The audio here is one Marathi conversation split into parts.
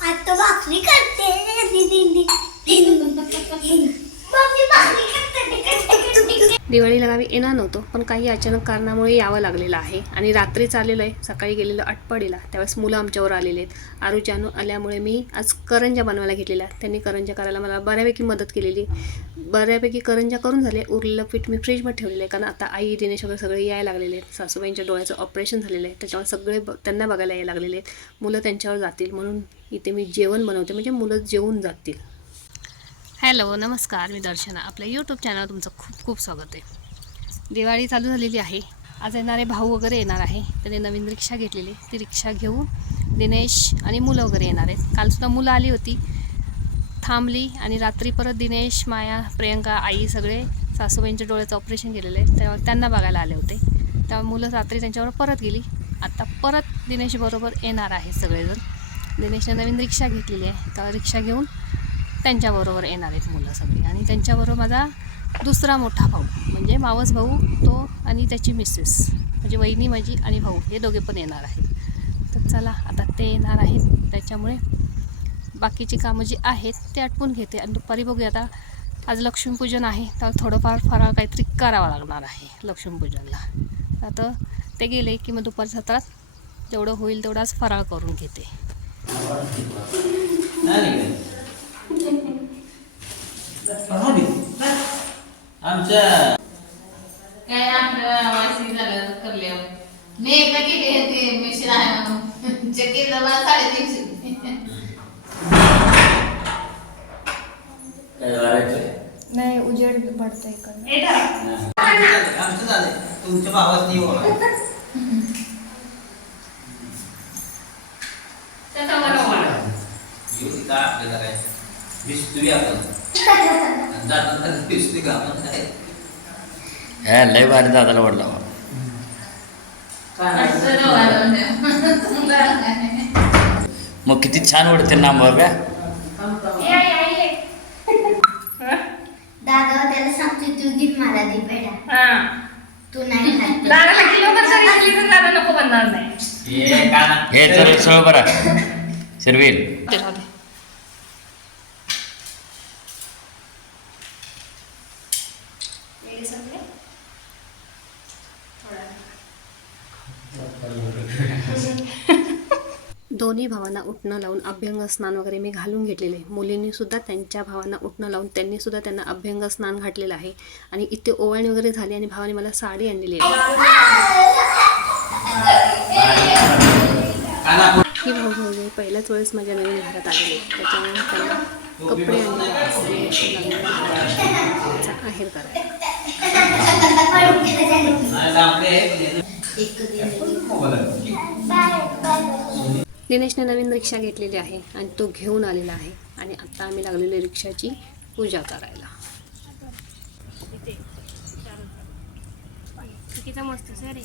आता भाकरी करते मम्मी भाकरी करते दिवाळीला गावी येणार नव्हतो पण काही अचानक कारणामुळे यावं लागलेलं आहे. आणि रात्री चाललेलं आहे. सकाळी गेलेलं अटपडीला त्यावेळेस मुलं आमच्यावर आलेले आहेत. आरू जानू आल्यामुळे मी आज करंजा बनवायला घेतलेल्या त्यांनी करंजा करायला मला बऱ्यापैकी मदत केलेली. बऱ्यापैकी करंजा करून झाले. उरलेलं पीठ मी फ्रीजमध्ये ठेवलेलं आहे. कारण आता आई दिनेश वगैरे सगळे यायला लागलेले आहेत. सासूबाईंच्या डोळ्याचं ऑपरेशन झालेलं आहे. त्याच्यावर सगळे ब त्यांना बघायला यायला लागलेले आहेत. मुलं त्यांच्यावर जातील. म्हणून इथे मी जेवण बनवते. म्हणजे मुलं जेवून जातील. हॅलो नमस्कार मी दर्शना. आपल्या यूट्यूब चॅनलवर तुमचं खूप खूप स्वागत आहे. दिवाळी चालू झालेली आहे. आज येणारे भाऊ वगैरे येणार आहे. त्याने नवीन रिक्षा घेतलेली. ती रिक्षा घेऊन दिनेश आणि मुलं वगैरे येणार आहेत. कालसुद्धा मुलं आली होती. थांबली आणि रात्री परत दिनेश माया प्रियंका आई सगळे सासूबाईंच्या डोळ्याचं ऑपरेशन केलेलं आहे. तेव्हा त्यांना बघायला आले होते. तेव्हा मुलं रात्री त्यांच्यावर परत गेली. आत्ता परत दिनेशबरोबर येणार आहे सगळेजण. दिनेशने नवीन रिक्षा घेतलेली आहे. तेव्हा रिक्षा घेऊन त्यांच्याबरोबर येणार आहेत मुलं सगळी. आणि त्यांच्याबरोबर माझा दुसरा मोठा भाऊ म्हणजे मावस भाऊ तो आणि त्याची मिसेस म्हणजे वहिनी माझी आणि भाऊ हे दोघे पण येणार आहेत. तर चला आता ते येणार आहेत. त्याच्यामुळे बाकीची कामं जी आहेत ते आटपून घेते. आणि दुपारी बघूया आता आज लक्ष्मीपूजन आहे तर थोडंफार फराळ काहीतरी करावं लागणार आहे लक्ष्मीपूजनला. आता ते गेले की मग दुपार सत्रात जेवढं होईल तेवढाच फराळ करून घेते. आमच्या काय आपलं वाशी झालं करल्यावर मी एकदा गेले ते मिशन आहे म्हणून. चक्की जमा साडेतीनशे काय वाढायचं नाही उजेड पडतो इकडं आमचं झालंय. तुमच्या भावाच नाही बोला त्याचा मला वाढ येऊ का आपल्याला काय आपण. आपण काय हा लय भारी दादाला मग किती छान वाटते ना बाब्या दादा त्याला सांगतो तू गीत मला दे बेटा हां. तू नाही दादाला तर दादा नको बनणार नाही. हे काना तर सळ बरा. दोन्ही भावांना उठणं लावून अभ्यंग स्नान वगैरे मी घालून घेतलेले मुलींनी सुद्धा त्यांच्या भावांना उठणं लावून त्यांनी सुद्धा त्यांना अभ्यंग स्नान घातलेलं आहे. आणि इथे ओवाळणी वगैरे झाली आणि भावाने मला साडी आणलेली आहे. ही भाऊ भाऊ पहिल्याच वेळेस माझ्या नवीन घरात आलेले. त्याच्यामुळे त्यांना कपडे. त्यांचा आहेर करायला. दिनेशने नवीन रिक्षा घेतलेली आहे आणि तो घेऊन आलेला आहे. आणि आता आम्ही लागलेलो रिक्षाची पूजा करायला. किती मस्त सर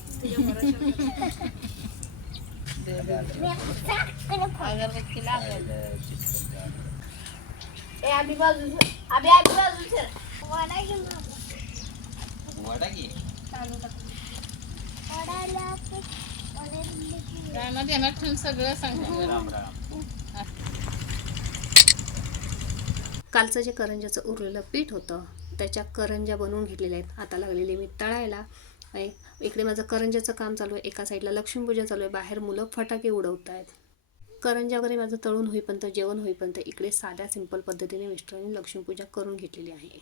सगळं सांगतो राम राम कालचं जे करंजाचं उरलेलं पीठ होतं त्याच्या करंजा बनवून घेतलेल्या आहेत. आता लागलेले मी तळायला. इकडे माझं करंजाचं काम चालू आहे. एका साईडला लक्ष्मीपूजा चालू आहे. बाहेर मुलं फटाके उडवत आहेत. करंजा वगैरे माझं तळून होईपर्यंत जेवण होईपर्यंत इकडे साध्या सिंपल पद्धतीने मिस्टरांनी लक्ष्मीपूजा करून घेतलेली आहे.